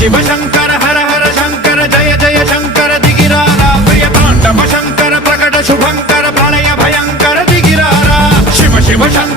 शिव शंकर हर हर शंकर जय जय शंकर दिगिरारा प्रिय तांडव शंकर प्रकट शुभंकर प्रलय भयंकर दिगिरारा शिव शिव शंकर